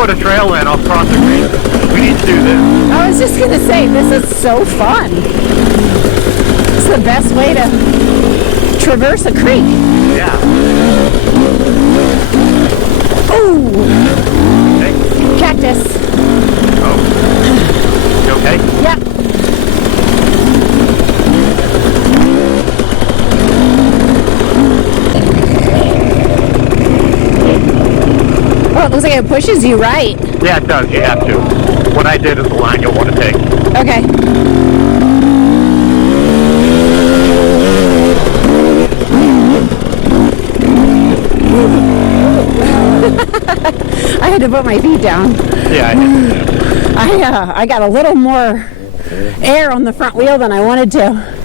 put a trail in, I'll cross the creek. We need to do this. I was just going to say, this is so fun. It's the best way to traverse a creek. Yeah. Ooh, Okay. cactus. Oh. You okay? Yeah. Oh, it looks like it pushes you right. Yeah, it does. You have to. What I did is the line you'll want to take. Okay. I had to put my feet down. Yeah. I got a little more air on the front wheel than I wanted to.